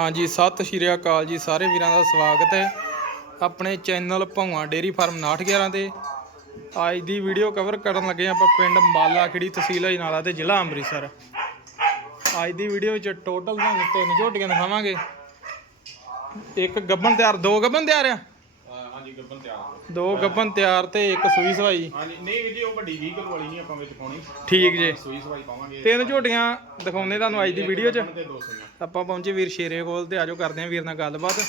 ਹਾਂਜੀ, ਸਤਿ ਸ਼੍ਰੀ ਅਕਾਲ ਜੀ ਸਾਰੇ ਵੀਰਾਂ ਦਾ ਸਵਾਗਤ ਹੈ। ਆਪਣੇ ਚੈਨਲ ਭੌਆਂ ਡੇਰੀ ਫਾਰਮ 911 ਤੇ। ਅੱਜ ਦੀ ਵੀਡੀਓ ਕਵਰ ਕਰਨ ਲੱਗੇ ਹਾਂ ਆਪਾਂ ਪਿੰਡ ਮਾਲਾ ਤਹਿਸੀਲ ਅਜਨਾਲਾ ਤੇ ਜ਼ਿਲ੍ਹਾ ਅੰਮ੍ਰਿਤਸਰ। ਅੱਜ ਦੀ ਵੀਡੀਓ ਵਿੱਚ ਟੋਟਲ ਤੁਹਾਨੂੰ ਤਿੰਨ ਝੋਟੀਆਂ ਦਿਖਾਵਾਂਗੇ। ਇੱਕ ਗੱਬਨ ਤਿਆਰ, ਦੋ ਗੱਬਨ ਤਿਆਰ ਆ? ਹਾਂਜੀ ਗੱਬਨ ਤਿਆਰ ਦੋ ਗੱਬਨ ਤਿਆਰ ਤੇ ਇੱਕ ਸੂਈ ਸਵਾਈ। ਹਾਂਜੀ ਨਹੀਂ ਵੀ ਜੀ ਉਹ ਵੱਡੀ 20 ਕਿਲੋ ਵਾਲੀ ਨਹੀਂ ਆਪਾਂ ਵਿੱਚ ਪਾਉਣੀ। ਠੀਕ ਜੇ। ਸੂਈ ਸਵਾਈ ਪਾਵਾਂਗੇ। ਤਿੰਨ ਝੋਟੀਆਂ ਦਿਖਾਉਂਦੇ ਤੁਹਾਨੂੰ ਅੱਜ ਦੀ ਵੀਡੀਓ 'ਚ। ਤੇ ਦੋ ਸੂਈਆਂ। ਆਪਾਂ ਪਹੁੰਚੇ ਵੀਰ ਸ਼ੇਰੇ ਕੋਲ ਤੇ ਆਜੋ ਕਰਦੇ ਆਂ ਵੀਰ ਨਾਲ ਗੱਲਬਾਤ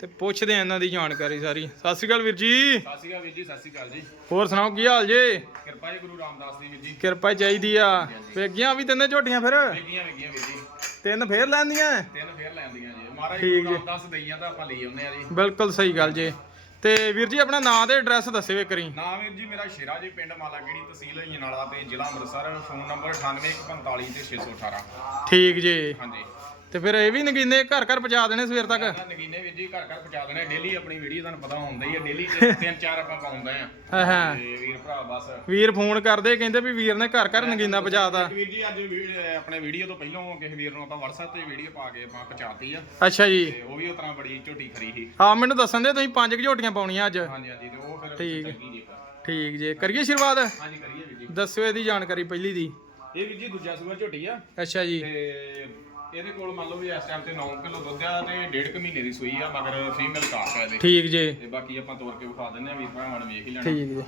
ਤੇ ਪੁੱਛਦੇ ਆਂ ਇਹਨਾਂ ਦੀ ਜਾਣਕਾਰੀ ਸਾਰੀ। ਸਤਿ ਸ਼੍ਰੀ ਅਕਾਲ ਵੀਰ ਜੀ। ਸਤਿ ਸ਼੍ਰੀ ਅਕਾਲ ਵੀਰ ਜੀ ਸਤਿ ਸ਼੍ਰੀ ਅਕਾਲ ਜੀ। ਹੋਰ ਸੁਣਾਓ ਕੀ ਹਾਲ ਜੇ? ਕਿਰਪਾ ਜੀ ਗੁਰੂ ਰਾਮਦਾਸ ਦੀ ਵੀਰ ਜੀ। ਕਿਰਪਾ ਚਾਹੀਦੀ ਆ। ਵੇਗੀਆਂ ਵੀ ਤਿੰਨੇ ਝੋਟੀਆਂ ਫਿਰ? ਵੇਗੀਆਂ ਵੇਗੀਆਂ ਵੀਰ ਜੀ। ਤਿੰਨ ਫੇਰ ਲੈਂਦੀਆਂ? ਤਿੰਨ ਫੇਰ ਲੈਂਦੀਆਂ ਜੀ। ਮਹਾਰਾਜ ਗੁਰੂ। ਰਾਮਦਾਸ ਦਈਆਂ ਤਾਂ ਆਪਾਂ ਲਈ ਆਉਂਦੇ ਆ ਜੀ। ਬਿਲਕੁਲ ਸਹੀ ਗੱਲ ਜੇ। ਤੇ ਵੀਰ ਜੀ ਆਪਣਾ ਨਾਂ ਤੇ ਐਡਰੈਸ ਦੱਸਿਓ ਇੱਕ ਵਾਰੀ। ਨਾਮ ਵੀਰ ਜੀ ਮੇਰਾ ਸ਼ੇਰਾ ਜੀ ਪਿੰਡ ਮਾਲਾਗੜੀ ਤਹਿਸੀਲ ਜਨਾਲਾ ਤੇ ਜ਼ਿਲ੍ਹਾ ਅੰਮ੍ਰਿਤਸਰ ਫੋਨ ਨੰਬਰ 9845 ਤੇ 618 ਠੀਕ ਜੇ। ਹਾਂਜੀ। ਤੇ ਫਿਰ ਇਹ ਵੀ ਨਗੀਨੇ ਘਰ ਘਰ ਪਹੁੰਚਾ ਦੇਣੇ ਸਵੇਰ ਤੱਕ? ਨਗੀਨੇ ਵੀਰ ਜੀ ਘਰ ਘਰ ਪਹੁੰਚਾ ਦੇਣੇ। ਡੇਲੀ ਆਪਣੀ ਵੀਡੀਓ ਤੁਹਾਨੂੰ ਪਤਾ ਹੁੰਦਾ ਹੀ ਹੈ ਡੇਲੀ ਤੇ ਤਿੰਨ ਚਾਰ ਆਪਾਂ ਪਾਉਂਦੇ ਆ। ਹਾਂ ਹਾਂ। ਤੇ ਵੀਰ ਭਰਾ ਬਸ। ਵੀਰ ਫੋਨ ਕਰਦੇ ਕਹਿੰਦੇ ਵੀ ਵੀਰ ਨੇ ਘਰ ਘਰ ਨਗੀਨਾ ਪਹੁੰਚਾਤਾ ਵੀਰ ਜੀ ਅੱਜ ਵੀਡੀਓ ਆਪਣੇ ਵੀਡੀਓ ਤੋਂ ਪਹਿਲਾਂ ਕਿਸੇ ਵੀਰ ਨੂੰ ਆਪਾਂ WhatsApp ਤੇ ਵੀਡੀਓ ਪਾ ਕੇ ਆਪਾਂ ਪਹੁੰਚਾਤੀ ਆ। ਅੱਛਾ ਜੀ। ਤੇ ਉਹ ਵੀ ਉਸ ਤਰ੍ਹਾਂ ਬੜੀ ਝੋਟੀ ਖਰੀ ਸੀ। ਹਾਂ ਮੈਨੂੰ ਦੱਸਣ ਦੇ ਤੁਸੀਂ ਪੰਜ ਕੁ ਝੋਟੀਆਂ ਪਾਉਣੀਆਂ ਅੱਜ। ਹਾਂਜੀ ਹਾਂਜੀ ਤੇ ਉਹ ਫਿਰ ਠੀਕ। ਚੰਗੀ ਜੀ ਠੀਕ ਜੇ। ਕਰੀਏ ਸ਼ੁਰੂਆਤ? ਹਾਂਜੀ ਕਰੀਏ ਵੀਰ ਜੀ। ਦੱਸਿਓ ਇਹਦੀ ਜਾਣਕਾਰੀ ਪਹਿਲੀ ਦੀ। ਇਹ ਵੀਰ ਜੀ ਦੂਜਾ ਸੂਆ ਝੋਟੀ ਆ। ਅੱਛਾ ਜੀ। ਤੇ ਇਹਦੇ ਕੋਲ ਮੰਨ ਲਓ ਵੀ ਇਸ ਟਾਈਮ ਤੇ 9 ਕਿਲੋ ਦੁੱਧ ਆ ਤੇ 1.5 ਮਹੀਨੇ ਦੀ ਸੂਈ ਆ ਮਗਰ ਫੀਮੇਲ ਕਾਫ ਆ ਇਹਦੇ। ਠੀਕ ਜੇ। ਤੇ ਬਾਕੀ ਆਪਾਂ ਤੋਰ ਕੇ ਵਿਖਾ ਦਿੰਦੇ ਆ ਵੀਰ ਭਰਾਵਾਂ ਨੂੰ ਵੇਖ ਹੀ ਲੈਣਾ। ਠੀਕ ਜੀ।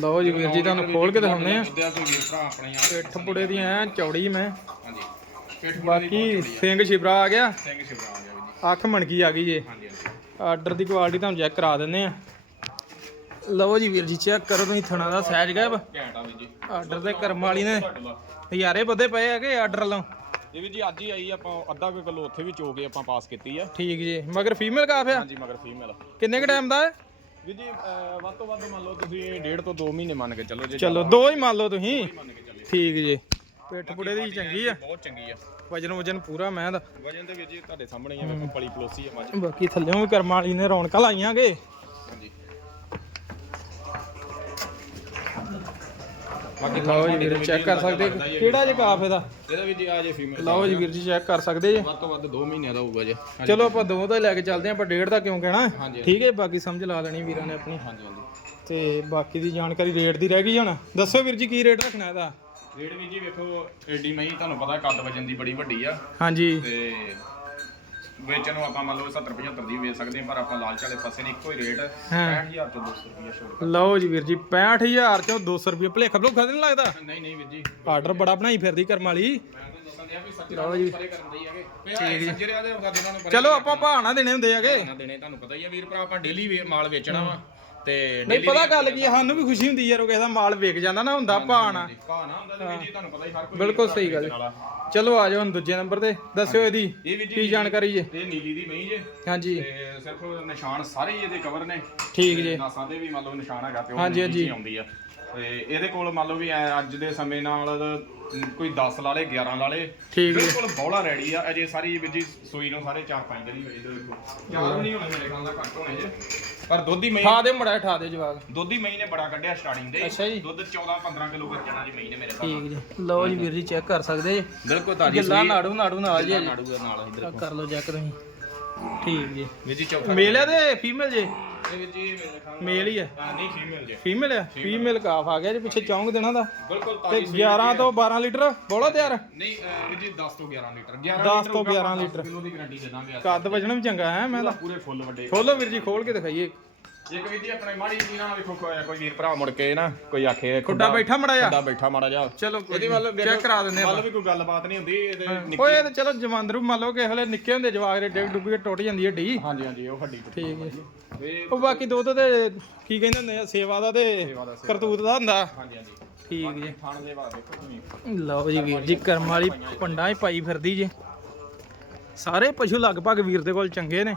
ਲਓ ਜੀ ਵੀਰ ਜੀ ਤੁਹਾਨੂੰ ਖੋਲ ਕੇ ਦਿਖਾਉਂਦੇ ਆ ਦੁੱਧ ਆ ਕੋਈ ਵੀਰ ਭਰਾ ਆਪਣੇ ਆਪ ਪਿੱਠ ਪੁੜੇ ਦੀ ਐ ਚੌੜੀ ਮੈਂ। ਹਾਂਜੀ। ਬਾਕੀ ਸਿੰਘ ਸ਼ਿਬਰਾ ਆ ਗਿਆ। ਸਿੰਘ ਸ਼ਿਵਰਾ ਆ ਗਿਆ ਜੀ। ਅੱਖ ਮਣਕੀ ਆ ਗਈ ਜੇ। ਹਾਂਜੀ ਹਾਂਜੀ। ਆਰਡਰ ਦੀ ਕੁਆਲਿਟੀ ਤੁਹਾਨੂੰ ਚੈੱਕ ਕਰਾ ਦਿੰਨੇ ਆ ਲਓ ਜੀ ਵੀਰ ਜੀ ਚੈੱਕ ਕਰੋ ਤੁਸੀਂ ਥਣਾ ਦਾ ਸਾਈਜ਼ ਗਾਇਬ। ਘੈਂਟ ਆ ਵੀਰ ਜੀ ਆਰਡਰ ਦੇ ਕਰਮ ਵਾਲੀ ਨੇ। ਲਾ ਹਜ਼ਾਰੇ ਬੱਦੇ ਪਏ ਹੈਗੇ ਆਰਡਰ ਵੱਲੋਂ। ਇਹ ਵੀ ਜੀ ਅੱਜ ਹੀ ਆਈ ਆਪਾਂ ਅੱਧਾ ਕੁ ਕਿਲੋ ਉੱਥੇ ਵੀ ਚੋ ਕੇ ਆਪਾਂ ਪਾਸ ਕੀਤੀ ਆ। ਠੀਕ ਜੀ ਮਗਰ ਫੀਮੇਲ ਕਾਫ ਆ? ਹਾਂਜੀ ਮਗਰ ਫੀਮੇਲ ਕਿੰਨੇ ਕ ਟਾਈਮ ਦਾ ਹੈ? ਵੀ ਜੀ ਅਹ, ਵੱਧ ਤੋਂ ਵੱਧ ਮੰਨ ਲਓ ਤੁਸੀਂ ਡੇਢ ਤੋਂ 2 ਮਹੀਨੇ ਮੰਨ ਕੇ ਚੱਲੋ ਜੇ ਚਲੋ ਦੋ ਹੀ ਮੰਨ ਲਓ ਤੁਸੀਂ। ਮੰਨ ਕੇ ਚੱਲੇ ਠੀਕ ਜੀ। ਪਿੱਠ ਪੁੜੇ ਦੀ ਚੰਗੀ ਆ। ਬਹੁਤ ਚੰਗੀ ਆ। ਵਜਨ ਵਜਨ ਪੂਰਾ ਮੈਂ ਦਾ ਵਜਨ ਦੇ ਵਿੱਚ ਜੀ ਤੁਹਾਡੇ ਸਾਹਮਣੇ ਹੀ ਆ ਵੇਖੋ ਪਲੀ ਪਲੋਸੀ ਆ ਮੱਝ। ਬਾਕੀ ਥੱਲੇੋਂ ਵੀ ਕਰਮ ਵਾਲੀ ਨੇ ਰੌਣਕਾਂ ਲਾਈਆਂਗੇ। ਬਾਕੀ ਲਓ ਜੀ ਵੀਰ ਚੈੱਕ ਕਰ ਸਕਦੇ। ਕਿਹੜਾ ਜੇ ਕਾਫ ਇਹਦਾ? ਇਹਦਾ ਵੀ ਜੀ ਆ ਜੇ ਫੀਮੇਲ ਲਓ ਜੀ ਵੀਰ ਜੀ ਚੈੱਕ ਕਰ ਸਕਦੇ ਜੇ? ਵੱਧ ਤੋਂ ਵੱਧ 2 ਮਹੀਨਿਆਂ ਦਾ ਹੋਊਗਾ ਜੇ। ਚਲੋ ਆਪਾਂ ਦੋ ਦਾ ਲੈ ਕੇ ਚੱਲਦੇ ਆਂ ਆਪਾਂ ਡੇਢ ਦਾ ਕਿਉਂ ਕਹਿਣਾ। ਠੀਕ ਹੈ ਬਾਕੀ ਸਮਝ ਲਾ ਲੈਣੀ ਵੀਰਾਂ ਨੇ ਆਪਣੀ। ਹਾਂਜੀ ਹਾਂਜੀ। ਤੇ ਬਾਕੀ ਦੀ ਜਾਣਕਾਰੀ ਰੇਟ ਦੀ ਰਹਿ ਗਈ ਹੁਣ। ਦੱਸੋ ਵੀਰ ਜੀ ਕੀ ਰੇਟ ਰੱਖਣਾ ਇਹਦਾ? ਰੇਟ ਵੀ ਜੀ ਵੇਖੋ ਏਡੀ ਮਹੀਂ ਤੁਹਾਨੂੰ ਪਤਾ ਕੱਦ ਵਜਨ ਦੀ ਬੜੀ ਵੱਡੀ ਆ। ਹਾਂਜੀ। ਤੇ ਵੇਚਣ ਨੂੰ ਆਪਾਂ ਮੰਨ ਲਓ 70 75 ਦੀ ਵੇਚ ਸਕਦੇ ਹਾਂ ਪਰ ਆਪਾਂ ਲਾਲਚ ਵਾਲੇ ਪਾਸੇ ਨੇ ਇੱਕੋ ਹੀ ਰੇਟ ਹਾਂ। 65000 ਤੋਂ 200 ਰੁਪਏ ਛੋੜ ਲਓ ਜੀ ਵੀਰ ਜੀ 65000 ਚੋਂ 200 ਰੁਪਏ ਭਲੇਖਾ ਭਲੂਖਾ ਨਹੀਂ ਲੱਗਦਾ? ਨਹੀਂ ਨਹੀਂ ਵੀਰ ਜੀ। ਆਰਡਰ ਬੜਾ ਬਣਾਈ ਫਿਰਦੀ ਕਰਮ ਵਾਲੀ। ਠੀਕ ਨੂੰ ਚਲੋ ਆਪਾਂ ਭਾਣਾ ਦੇਣੇ ਹੁੰਦੇ ਹੈਗੇ। ਨਾ ਦੇਣੇ ਤੁਹਾਨੂੰ ਪਤਾ ਹੀ ਆ ਵੀਰ ਭਰਾ ਆਪਾਂ ਡੇਲੀ ਮਾਲ ਵੇਚਣਾ ਵਾ। ਤੇ ਨਹੀਂ ਪਤਾ ਗੱਲ ਕੀ ਆ, ਸਾਨੂੰ ਵੀ ਖੁਸ਼ੀ ਹੁੰਦੀ ਯਾਰ ਉਹ ਕਿਸੇ ਦਾ ਮਾਲ ਵਿਕ ਜਾਂਦਾ ਨਾ ਹੁੰਦਾ ਭਾਣਾ। ਨਾ ਹੁੰਦਾ ਤੇ ਵੀਰ ਜੀ ਤੁਹਾਨੂੰ ਪਤਾ ਹੀ ਹਰ ਕੋਈ ਬਿਲਕੁਲ ਸਹੀ ਗੱਲ। ਚਲੋ ਆ ਜਾਓ ਹੁਣ ਦੂਜੇ ਨੰਬਰ ਤੇ ਦੱਸਿਓ ਇਹਦੀ ਇਹ ਵੀ ਜੀ ਕੀ ਜਾਣਕਾਰੀ ਜੇ? ਇਹ ਨੀਲੀ ਦੀ ਮਹੀਂ ਜੇ। ਹਾਂਜੀ। ਤੇ ਸਿਰਫ ਨਿਸ਼ਾਨ ਸਾਰੇ ਹੀ ਇਹਦੇ ਕਵਰ ਨੇ। ਠੀਕ ਜੇ। ਨਾਸਾਂ ਦੇ ਵੀ ਮੰਨ ਲਓ ਨਿਸ਼ਾਨ ਹੈਗਾ ਤੇ ਉਹ ਹਾਂਜੀ, ਨੀਲੀ ਹਾਂਜੀ। ਆਉਂਦੀ ਆ। ਤੇ ਇਹਦੇ ਕੋਲ ਮੰਨ ਲਓ ਵੀ ਐਂ ਅੱਜ ਦੇ ਸਮੇਂ ਨਾਲ ਕੋਈ 10 ਲਾ ਲੇ 11 ਲਾ ਲੇ ਠੀਕ ਜੀ ਬਿਲਕੁਲ ਬੌਲਾ ਰੈਡੀ ਆ। ਅਜੇ ਸਾਰੀ ਵੀ ਜੀ ਸੂਈ ਨੂੰ ਸਾਰੇ 4-5 ਦਿਨ ਹੀ ਹੋਏ ਇਹਦੇ ਦੇਖੋ ਚਾਰ ਵੀ ਨਹੀਂ ਹੋਣੇ ਮੇਰੇ ਖਿਆਲ ਨਾਲ ਘੱਟ ਹੋਣੇ ਜੇ। ਪਰ ਦੁੱਧ ਹੀ ਠਾ ਦੇ ਮੜਾ ਠਾ ਦੇ ਜਵਾਗ ਦੁੱਧ ਹੀ ਨੇ ਬੜਾ ਕੱਢਿਆ ਸਟਾਰਟਿੰਗ ਦੇ ਅੱਛਾ ਜੀ। ਦੁੱਧ 14-15 ਕਿਲੋ ਕਰ ਜਾਣਾ ਜੀ ਨੇ ਮੇਰੇ ਕੋਲ ਠੀਕ ਜੀ। ਲਓ ਜੀ ਵੀਰ ਜੀ ਚੈੱਕ ਕਰ ਸਕਦੇ। ਜੇ ਬਿਲਕੁਲ ਤਾਜੀ ਗੱਲਾਂ ਨਾੜੂ ਨਾੜੂ ਨਾਲ ਜੀ। ਨਾੜੂ ਨਾਲ ਇਧਰ ਕਰ ਲਓ ਚੈੱਕ ਤੁਸੀਂ। ਠੀਕ ਜੀ। ਵੀ ਜੀ ਚੌਥਾ ਮੇਲ ਆ ਤੇ ਫੀਮੇਲ ਜੇ? ਇਹ ਵੀ ਜੀ ਮੇਰੇ ਖਿਆਲ ਮੇਲ ਹੀ ਆ। ਨਾਲ ਨਹੀਂ ਫੀਮੇਲ ਜੇ। ਫੀਮੇਲ ਆ? ਫੀਮੇਲ ਕਾਫ ਆ ਗਿਆ ਜੀ ਪਿੱਛੇ ਚੌਂਕ ਦੇਣਾ ਦਾ। ਬਿਲਕੁਲ ਤੇ ਤਾਜੀ 11 ਤੋਂ 12 ਲੀਟਰ ਬੋਲਾ ਤਿਆਰ। ਨਹੀਂ ਅਹ ਵੀ ਜੀ 10 ਤੋਂ 11 ਲੀਟਰ। 11 10 ਤੋਂ 11 ਲੀਟਰ। ਕਿਲੋ ਦੀ ਗਾਰੰਟੀ ਦੇ ਦਾਂਗੇ ਕੱਦ ਵਜਣ ਵੀ ਚੰਗਾ ਹੈ ਮੈਂ ਤਾਂ। ਪੂਰੇ ਫੁੱਲ ਵੱਡੇ। ਖੋਲੋ ਵੀਰ ਜੀ ਖੋਲ ਕੇ ਦਿਖਾਈਏ। ਇੱਕ ਵੀ ਜੀ ਆਪਣੇ ਮਾੜੀ ਜੀ ਨਾਲ ਵੇਖੋ ਕੋਈ ਕੋਈ ਵੀਰ ਭਰਾ ਮੁੜ ਕੇ ਨਾ ਕੋਈ ਆਖੇ ਖੁੱਡਾ ਬੈਠਾ ਮੜਾ ਜਾ ਖੁੱਡਾ ਬੈਠਾ ਮਾੜਾ ਜਾ ਚਲੋ ਇਹਦੀ ਮਤਲਬ ਚੈੱਕ ਕਰਾ ਦਿੰਦੇ ਆ ਮਤਲਬ ਵੀ ਕੋਈ ਗੱਲਬਾਤ ਨਹੀਂ ਹੁੰਦੀ ਇਹਦੇ ਨਿੱਕੀ- ਓਏ ਇਹ ਤਾਂ ਚਲੋ ਜਮਾਂਦਰੂ ਮੰਨ ਲਓ ਕਿ ਹਲੇ ਨਿੱਕੇ ਹੁੰਦੇ ਜਵਾਗ ਦੇ ਡਿੱਗ ਡੁੱਬ ਕੇ ਟੁੱਟ ਜਾਂਦੀ ਹੈ ਢੀ। ਹਾਂਜੀ ਹਾਂਜੀ ਉਹ ਹੱਡੀ ਟੁੱਟੀ ਠੀਕ ਹੈ। ਵੇ ਉਹ ਬਾਕੀ ਦੁੱਧ ਤੇ ਕੀ ਕਹਿੰਦੇ ਹੁੰਦੇ ਆ ਸੇਵਾ ਦਾ ਤੇ। ਕਰਤੂਤ ਦਾ ਹੁੰਦਾ। ਹਾਂਜੀ ਹਾਂਜੀ। ਠੀਕ ਜੀ। ਥਾਣ ਦੇ ਬਾਅਦ ਦੇਖੋ ਤੁਸੀਂ। ਲਓ ਜੀ ਵੀਰ ਜੀ ਕਰਮ ਵਾਲੀ ਪੰਡਾਂ ਹੀ ਪਾਈ ਫਿਰਦੀ ਜੇ। ਸਾਰੇ ਪਸ਼ੂ ਲਗਭਗ ਵੀਰ ਦੇ ਕੋਲ ਚੰਗੇ ਨੇ।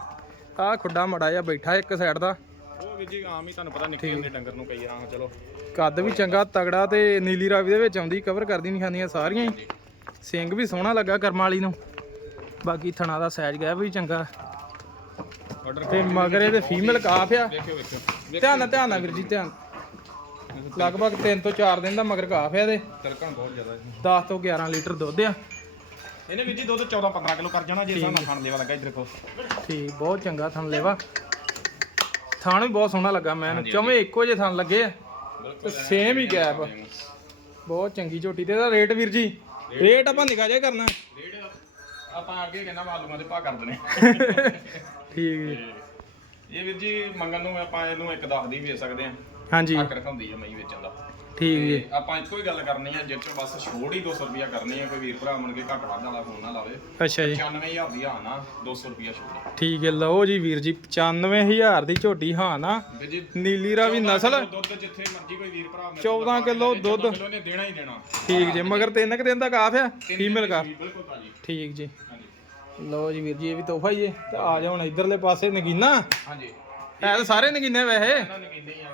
ਆਹ ਖੁੱਡਾ ਮੜਾ ਜਿਹਾ ਬੈਠਾ ਇੱਕ ਸਾਈਡ ਦਾ। ਉਹ ਵੀ ਜੀ ਆਮ ਹੀ ਤੁਹਾਨੂੰ ਪਤਾ ਨਿੱਕੇ ਹੁੰਦੇ ਡੰਗਰ ਨੂੰ ਕਈ ਰਾਂ ਚਲੋ। ਕੱਦ ਵੀ ਚੰਗਾ ਤਗੜਾ ਤੇ ਨੀਲੀ ਰਾਵੀ ਦੇ ਵਿੱਚ ਆਉਂਦੀ ਕਵਰ ਕਰਦੀ ਨਿਸ਼ਾਨੀਆਂ ਸਾਰੀਆਂ ਹੀ। ਸਿੰਘ ਵੀ ਸੋਹਣਾ ਲੱਗਾ ਕਰਮ ਵਾਲੀ ਨੂੰ। ਬਾਕੀ ਥਣਾ ਦਾ ਸਾਈਜ਼ ਗਿਆ ਵੀ ਚੰਗਾ। ਤੇ ਮਗਰ ਇਹਦੇ ਫੀਮੇਲ ਕਾਫ ਆ। ਧਿਆਨ ਨਾਲ ਧਿਆਨ ਨਾਲ ਵੀਰ ਜੀ ਧਿਆਨ। ਲਗਭਗ 3 ਤੋਂ 4 ਦਿਨ ਦਾ ਮਗਰ ਕਾਫ ਆ ਇਹਦੇ। ਤਿਲਕਣ ਬਹੁਤ ਜ਼ਿਆਦਾ ਹੈ 10 ਤੋਂ 11 ਲੀਟਰ ਦੁੱਧ ਆ। ਇਹਨੇ ਵੀਰ ਜੀ ਦੁੱਧ 14 15 ਕਿਲੋ ਕਰ ਜਾਣਾ ਜੇ ਨਾਲ ਖਾਣ ਲੈਵਾ ਲੱਗਾ ਇੱਧਰ ਦੇਖੋ। ਠੀਕ ਬਹੁਤ ਚੰਗਾ ਥਣ ਲੈਵਾ। ਥਣ ਵੀ ਬਹੁਤ ਸੋਹਣਾ ਲੱਗਾ ਮੈਨੂੰ ਚਵੇਂ ਇੱਕੋ ਜਿਹੇ ਥਣ ਲੱਗੇ ਆ। ਤੇ ਸੇਮ ਹੀ ਗੈਪ ਬਹੁਤ ਚੰਗੀ ਝੋਟੀ ਤੇ ਇਹਦਾ ਰੇਟ ਵੀਰ ਜੀ ਰੇਟ ਆਪਾਂ ਨਿਕਾ ਜਿਹਾ ਕਰਨਾ। ਰੇਟ ਆਪਾਂ ਅੱਗੇ ਕਹਿੰਦਾ ਮਾਲੂਮਾਂ ਦੇ ਭਾਅ ਕਰ ਦਨੇ ਠੀਕ ਜੀ। ਇਹ ਵੀਰ ਜੀ ਮੰਗਣ ਨੂੰ ਆਪਾਂ ਇਹਨੂੰ ਇੱਕ ਦੱਸ ਦੀ ਵੇਚ ਸਕਦੇ ਆ ਹਾਂਜੀ। ਹੱਕ ਰਖਾਉਂਦੀ ਆ ਮਈ ਵੇਚਣ ਦਾ। ਠੀਕ ਜੀ। ਆਪਾਂ ਇੱਕੋ ਹੀ ਗੱਲ ਕਰਨੀ ਆ ਜਿੱਥੇ ਬਸ ਛੋੜ ਹੀ 200 ਰੁਪਿਆ ਕਰਨੀ ਆ ਕੋਈ ਵੀਰ ਭਰਾ ਮੁੜ ਕੇ ਘੱਟ ਵੱਧ ਵਾਲਾ ਫੋਨ ਨਾ ਲਾਵੇ। ਅੱਛਾ ਜੀ। 95000 ਦੀ ਹਾਂ ਨਾ 200 ਰੁਪਿਆ ਛੋੜ ਠੀਕ ਹੈ ਲਓ ਜੀ ਵੀਰ ਜੀ 95000 ਦੀ ਝੋਟੀ ਹਾਂ ਨਾ। ਜੀ ਨੀਲੀ ਰਾਵੀ ਨਸਲ। ਦੁੱਧ ਜਿੱਥੇ ਮਰਜ਼ੀ ਕੋਈ ਵੀਰ ਭਰਾ 14 ਕਿਲੋ ਦੁੱਧ। ਨੇ ਦੇਣਾ ਹੀ ਦੇਣਾ। ਠੀਕ ਜੀ ਮਗਰ ਤਿੰਨ ਕੁ ਦਿਨ ਦਾ ਕਾਫ ਆ ਫੀਮੇਲ ਕਾਫ। ਬਿਲਕੁਲ ਭਾਜੀ। ਠੀਕ ਜੀ। ਲਓ ਜੀ ਵੀਰ ਜੀ ਇਹ ਵੀ ਤੋਹਫਾ ਹੀ ਹੈ ਤੇ ਆ ਜਾ ਹੁਣ ਇਧਰਲੇ ਪਾਸੇ ਨਗੀਨਾ। ਹਾਂਜੀ। ਤਾਂ ਸਾਰੇ ਨਗੀਨੇ ਵੈਸੇ।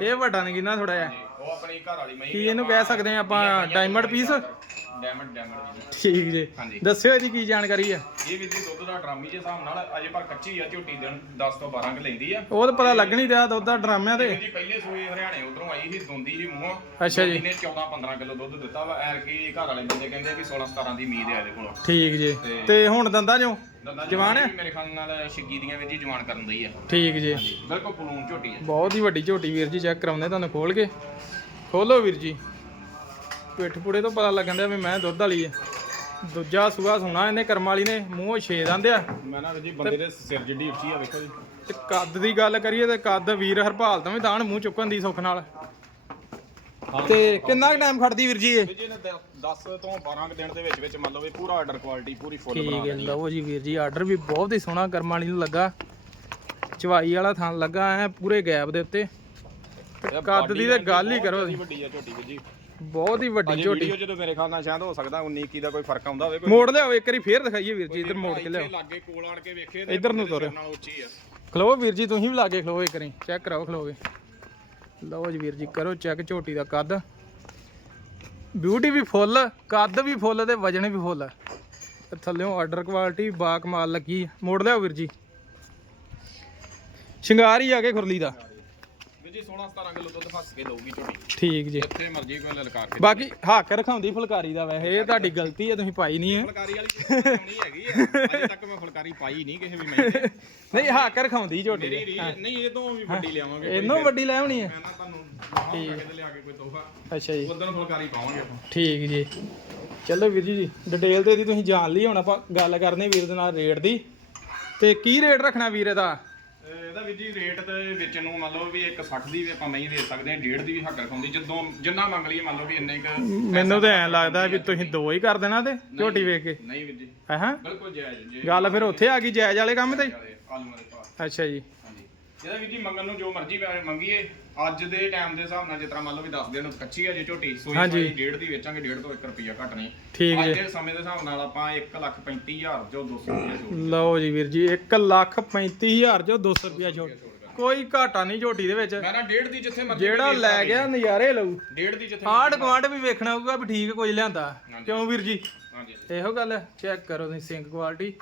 ਇਹ ਵੱਡਾ ਨਗੀਨਾ ਥੋੜਾ ਜਿਹਾ। ਉਹ ਆਪਣੀ ਘਰ ਵਾਲੀ ਮਈ ਕੀ ਇਹਨੂੰ ਕਹਿ ਸਕਦੇ ਆ ਆਪਾਂ ਡਾਇਮੰਡ ਪੀਸ ਡਾਇਮੰਡ ਡਾਇਮੰਡ ਠੀਕ ਜੀ। ਹਾਂਜੀ। ਦੱਸਿਓ ਇਹਦੀ ਕੀ ਜਾਣਕਾਰੀ ਆ? ਇਹ ਵੀ ਜੀ ਦੁੱਧ ਦਾ ਡਰਾਮੀ ਦੇ ਹਿਸਾਬ ਨਾਲ ਅਜੇ ਪਰ ਕੱਚੀ ਆ ਝੋਟੀ ਦਿਨ 10 ਤੋਂ 12 ਕ ਲੈਂਦੀ ਆ। ਉਹ ਤਾਂ ਪਤਾ ਲੱਗਣੀ ਦਿਆ ਦੁੱਧ ਦਾ ਡਰਾਮਿਆਂ ਤੇ। ਜੀ ਪਹਿਲੇ ਸੂਏ ਹਰਿਆਣੇ ਉਧਰੋਂ ਆਈ ਸੀ ਦੁੰਦੀ ਜੀ ਮੂੰਹੋਂ। ਅੱਛਾ ਜੀ। ਇਹਨੇ 14 15 ਕਿਲੋ ਦੁੱਧ ਦਿੱਤਾ ਵਾ ਐਰ ਕੀ ਘਰ ਵਾਲੇ ਬੰਦੇ ਕਹਿੰਦੇ ਆ ਵੀ 16 17 ਦੀ ਉਮੀਦ ਹੈ ਇਹਦੇ ਕੋਲੋਂ। ਠੀਕ ਜੀ। ਤੇ- ਹੁਣ ਦੰਦਾਂ ਜੋ ਜਵਾਨ ਹੈ? ਮੇਰੇ ਖਿਆਲ ਨਾਲ ਛਿੱਗੀ ਦੀਆਂ ਵੀ ਜੀ ਜਵਾਨ ਕਰਨ ਦਈ ਆ। ਠੀਕ ਜੀ। ਬਿਲਕੁਲ ਪਲੂਨ ਝੋਟੀ ਆ। ਬਹੁਤ ਹੀ ਵੱਡੀ ਝੋਟੀ ਵੀਰ ਜੀ ਚੈੱਕ ਕਰਾਉਂਦੇ ਤੁਹਾਨੂੰ ਖੋਲ ਕੇ। ਖੋਲੋ ਵੀਰ ਜੀ। ਪਿੱਠ ਪੁੜੇ ਤੋਂ ਪਤਾ ਲੱਗਣ ਦਿਆ ਵੀ ਮੈਂ ਦੁੱਧ ਵਾਲੀ ਆ। ਦੂਜਾ ਸੂਆ ਸੁਣਾ ਇਹਨੇ ਕਰਮ ਵਾਲੀ ਨੇ ਮੂੰਹੋਂ ਛੇ ਦੰਦ ਆ। ਮੈਂ ਨਾ ਜੀ ਬੰਦੇ ਦੇ ਸਿਰ ਜਿੱਡੀ ਉੱਚੀ ਆ ਵੇਖੋ ਜੀ। ਤੇ ਕੱਦ ਦੀ ਗੱਲ ਕਰੀਏ ਤੇ ਕੱਦ ਵੀਰ ਹਰਪਾਲ ਤੋਂ ਵੀ ਦਾਣ ਮੂੰਹ ਚੁੱਕਣ ਦੀ ਸੁੱਖ ਨਾਲ। ਤੇ ਕਿੰਨਾ ਟਾਈਮ ਖੜਦੀ ਵੀਰ ਜੀ ਇਹ? ਜੀ ਇਹਨੇ 10 ਤੋਂ 12 ਕੁ ਦਿਨ ਦੇ ਵਿੱਚ ਵਿੱਚ ਮੰਨ ਲਓ ਵੀ ਪੂਰਾ ਆਰਡਰ ਕੁਆਲਿਟੀ ਪੂਰੀ ਫੁੱਲ ਬਣਾ ਠੀਕ ਹੈ ਲਓ ਜੀ ਵੀਰ ਜੀ ਆਰਡਰ ਵੀ ਬਹੁਤ ਹੀ ਸੋਹਣਾ ਕਰਮ ਵਾਲੀ ਨੂੰ ਲੱਗਾ। ਚਵਾਈ ਵਾਲਾ ਥਾਂ ਲੱਗਾ ਐ ਪੂਰੇ ਗੈਪ ਦੇ ਉੱਤੇ। ਇਹ ਕੱਦ ਦੀ ਤੇ ਗੱਲ ਹੀ ਕਰੋ ਬੜੀ ਵੱਡੀ ਆ ਝੋਟੀ ਵੀ ਜੀ। ਬਹੁਤ ਹੀ ਵੱਡੀ ਅਜੇ ਝੋਟੀ। ਵੀਡੀਓ ਜਦੋਂ ਮੇਰੇ ਖਿਆਲ ਨਾਲ ਸ਼ਾਇਦ ਹੋ ਸਕਦਾ 19 ਕੀ ਦਾ ਕੋਈ ਫ਼ਰਕ ਆਉਂਦਾ ਹੋਵੇ ਕੋਈ ਮੋੜ ਲਿਆਓ ਇੱਕ ਵਾਰੀ ਫੇਰ ਦਿਖਾਈਏ ਵੀਰ ਜੀ ਇੱਧਰ ਮੋੜ ਕੇ ਲਿਆਓ। ਲਾਗੇ ਕੋਲ ਆਣ ਕੇ ਵੇਖੇ ਇੱਧਰ ਨੂੰ ਤੁਰਿਓ। ਨਾਲ ਉੱਚੀ ਆ। ਖਲੋ ਵੀਰ ਜੀ ਤੁਸੀਂ ਵੀ ਲਾਗੇ ਖਲੋ ਇੱਕ ਵਾਰੀ ਚੈੱਕ ਕਰਾਓ ਖਲੋਗੇ। ਲਓ ਜੀ ਵੀਰ ਜੀ, ਕਰੋ ਚੈੱਕ ਝੋਟੀ ਦਾ ਕੱਦ। ਬਿਊਟੀ ਵੀ ਫੁੱਲ, ਕੱਦ ਵੀ ਫੁੱਲ ਤੇ ਵਜਨ ਵੀ ਫੁੱਲ। ਤੇ ਥੱਲਿਓਂ ਆਰਡਰ ਕੁਆਲਿਟੀ ਬਾ ਕਮਾਲ ਲੱਗੀ। ਮੋੜ ਲਿਆਓ ਵੀਰ ਜੀ। ਸ਼ਿੰਗਾਰ ਹੀ ਆ ਕੇ ਖੁਰਲੀ ਦਾ। ਜੀ 16 17 ਕਿਲੋ ਦੁੱਧ ਫਸ ਕੇ ਦਊਗੀ ਝੋਟੀ ਠੀਕ ਜੀ। ਜਿੱਥੇ ਮਰਜ਼ੀ ਕੋਈ ਲਲਕਾਰ ਕੇ ਬਾਕੀ ਹੱਕ ਰਖਾਉਂਦੀ ਫੁਲਕਾਰੀ ਦਾ ਵੈਸੇ ਇਹ ਤੁਹਾਡੀ ਗਲਤੀ ਹੈ ਤੁਸੀਂ ਪਾਈ ਨਹੀਂ ਹੈ। ਫੁਲਕਾਰੀ ਵਾਲੀ ਨਹੀਂ ਹੈਗੀ ਆ। ਅਜੇ ਤੱਕ ਮੈਂ ਫੁਲਕਾਰੀ ਪਾਈ ਨਹੀਂ ਕਿਸੇ ਵੀ ਮੈਂ ਨਹੀਂ ਹੱਕ ਰਖਾਉਂਦੀ ਝੋਟੀ ਮੇਰੀ ਰੀਝ ਨਹੀਂ ਇਹ ਤੋਂ ਵੀ ਵੱਡੀ ਲਿਆਵਾਂਗੇ ਇਹਨੋਂ ਵੱਡੀ ਲੈ ਆਉਣੀ ਹੈ? ਮੈਂ ਨਾ ਤੁਹਾਨੂੰ ਲਾਵਾਂਗਾ ਕਿਤੇ ਲਿਆ ਕੇ ਕੋਈ ਤੋਹਫਾ। ਅੱਛਾ ਜੀ। ਉਦੋਂ ਫੁਲਕਾਰੀ ਪਾਵਾਂਗੇ ਆਪਾਂ। ਠੀਕ ਜੀ। ਚਲੋ ਵੀਰ ਜੀ ਡਿਟੇਲ ਤੇ ਇਹਦੀ ਤੁਸੀਂ ਜਾਣ ਲਈ ਹੁਣ ਆਪਾਂ ਗੱਲ ਕਰਨੀ ਵੀਰ ਦੇ ਨਾਲ ਰੇਟ ਦੀ। ਤੇ ਕੀ ਰੇਟ ਰੱਖਣਾ ਵੀਰ ਇਹਦਾ ਇਹ ਇਹਦਾ ਵੀ ਜੀ ਰੇਟ ਤੇ ਵਿੱਚ ਨੂੰ ਮੰਨ ਲਓ ਵੀ ਇੱਕ 60 ਦੀ ਵੀ ਆਪਾਂ ਨਹੀਂ ਦੇ ਸਕਦੇ ਹਾਂ ਡੇਢ ਦੀ ਵੀ ਹੱਕ ਰਖਾਉਂਦੀ ਜਦੋਂ ਜਿੰਨਾ ਮੰਗ ਲਈਏ ਮੰਨ ਲਓ ਵੀ ਇੰਨੇ ਕ ਮੈਨੂੰ ਤਾਂ ਐਂ ਲੱਗਦਾ ਵੀ ਤੁਸੀਂ ਦੋ ਹੀ ਕਰ ਦੇਣਾ ਤੇ ਝੋਟੀ ਵੇਖ ਕੇ। ਨਹੀਂ ਵੀਰ ਜੀ। ਹਾਂ? ਬਿਲਕੁਲ ਜਾਇਜ਼ ਜੀ ਗੱਲ ਫਿਰ ਉੱਥੇ ਆ ਗਈ ਜਾਇਜ਼ ਵਾਲੇ ਕੰਮ ਤੇ ਹੀ? ਭਾਅ ਅੱਛਾ ਜੀ। ਇਹਦਾ ਵੀ ਜੀ ਮੰਗਣ ਨੂੰ ਜੋ ਮਰਜ਼ੀ ਮੰਗੀਏ ਅੱਜ ਦੇ ਟਾਈਮ ਦੇ ਹਿਸਾਬ ਨਾਲ ਜਿਸ ਤਰ੍ਹਾਂ ਮੰਨ ਲਓ ਵੀ 10 ਦਿਨ ਕੱਚੀ ਹੈ ਜੇ ਝੋਟੀ ਸੋਈ ਹਾਂਜੀ। ਸੋਈ ਡੇਢ ਦੀ ਵੇਚਾਂਗੇ ਡੇਢ ਤੋਂ 1 ਰੁਪਿਆ ਘੱਟ ਨਹੀਂ। ਠੀਕ ਅੱਜ ਦੇ ਸਮੇਂ ਦੇ ਹਿਸਾਬ ਨਾਲ ਆਪਾਂ 1 ਲੱਖ 35000 ਜੋ 200 ਰੁਪਏ ਛੋੜ ਲਓ ਜੀ ਵੀਰ ਜੀ 1 ਲੱਖ 35000 ਜੋ 200 ਰੁਪਿਆ ਛੋੜ ਕੋਈ ਘਾਟਾ ਨਹੀਂ ਝੋਟੀ ਦੇ ਵਿੱਚ। ਮੈਂ ਨਾ ਡੇਢ ਦੀ ਜਿੱਥੇ ਮਰਜ਼ੀ ਜਿਹੜਾ ਲੈ ਗਿਆ ਨਜ਼ਾਰੇ ਲਊ। ਡੇਢ ਦੀ ਜਿੱਥੇ ਆਂਢ ਗੁਆਂਢ ਵੀ ਵੇਖਣਾ ਹੋਊਗਾ ਵੀ ਠੀਕ ਕੁਝ ਲਿਆਂਦਾ। ਕਿਉਂ ਵੀਰ ਜੀ? ਹਾਂਜੀ। ਇਹੋ ਗੱਲ ਹੈ। ਚੈੱਕ ਕਰੋ ਤੁਸੀਂ ਸਿੰਕ ਕੁਆਲਿਟੀ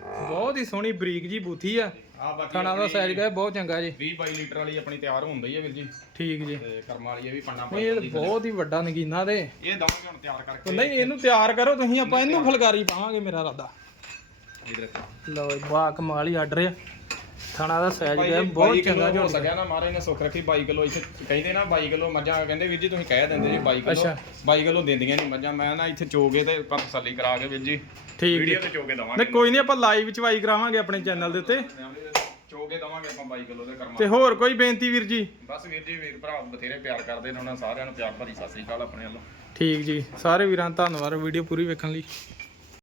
ਬਹੁਤ ਹੀ ਸੋਹਣੀ ਬਰੀਕ ਜੀ ਬੂਥੀ ਆ। ਆ ਬਾਕੀ ਖਾਣਾ ਦਾ ਸਾਈਜ਼ ਗਏ ਬਹੁਤ ਚੰਗਾ ਜੀ। 20 22 ਲੀਟਰ ਵਾਲੀ ਆਪਣੀ ਤਿਆਰ ਹੁੰਦੀ ਹੈ ਵੀਰ ਜੀ। ਠੀਕ ਜੀ। ਤੇ ਕਰਮ ਵਾਲੀ ਇਹ ਵੀ ਪੰਡਾ ਨਹੀਂ ਇਹ ਤਾਂ ਬਹੁਤ ਹੀ ਵੱਡਾ ਨਗੀਨਾ ਤੇ। ਇਹ ਦਵਾਂਗੇ ਹੁਣ ਤਿਆਰ ਕਰਕੇ ਨਹੀਂ ਇਹਨੂੰ ਤਿਆਰ ਕਰੋ ਤੁਸੀਂ ਆਪਾਂ ਇਹਨੂੰ ਫੁਲਕਾਰੀ ਪਾਵਾਂਗੇ ਮੇਰਾ ਇਰਾਦਾ ਇਧਰ ਲਓ ਬਾ ਕਮਾਲ ਹੀ ਆਰਡਰ ਆ। ਖਾਣਾ ਦਾ ਸਾਈਜ਼ ਗਏ ਬਹੁਤ ਚੰਗਾ ਹੋ ਝੋਟਾ ਸਕਿਆ ਨਾ ਮਹਾਰਾਜ ਨੇ ਸੁੱਖ ਰੱਖੀ 22 ਕਿਲੋ ਇੱਥੇ ਕਹਿੰਦੇ ਨਾ 22 ਕਿਲੋ ਮੱਝਾਂ ਕਹਿੰਦੇ ਵੀਰ ਜੀ ਤੁਸੀਂ ਕਹਿ ਦਿੰਦੇ ਜੀ 22 ਕਿਲੋ। ਅੱਛਾ। 22 ਕਿਲੋ ਦਿੰਦੀਆਂ ਨਹੀਂ ਮੱਝਾਂ ਮੈਂ ਨਾ ਇੱਥੇ ਚੋਗੇ ਤੇ ਪਰ ਤਸੱਲੀ ਕਰਾ ਕੇ ਵੀਰ ਜੀ ਠੀਕ ਵੀਡੀਓ ਤੇ ਚੋਗੇ ਦਵਾਂਗੇ। ਨਹੀਂ ਕੋਈ ਨਹੀਂ ਆਪਾਂ ਲਾਈਵ ਚਵਾਈ ਕਰਾਵਾਂਗੇ ਆਪਣੇ ਚੈਨਲ ਦੇ ਉੱਤੇ। ਚੋਗੇ ਦਵਾਂਗੇ ਆਪਾਂ 22 ਕਿਲੋ ਦੇ ਕਰਮਾ ਤੇ। ਹੋਰ ਕੋਈ ਬੇਨਤੀ ਵੀਰ ਜੀ? ਬਸ ਵੀਰ ਜੀ ਵੀਰ ਭਰਾ ਬਥੇਰੇ ਪਿਆਰ ਕਰਦੇ ਨੇ ਉਹਨਾਂ ਸਾਰਿਆਂ ਨੂੰ ਪਿਆਰ ਭਰੀ ਸਤਿ ਸ੍ਰੀ ਅਕਾਲ ਆਪਣੇ ਵੱਲੋਂ। ਠੀਕ ਜੀ ਸਾਰੇ ਵੀਰਾਂ ਦਾ ਧੰਨਵਾਦ ਵੀਡੀਓ ਪੂਰੀ ਵੇਖਣ ਲਈ।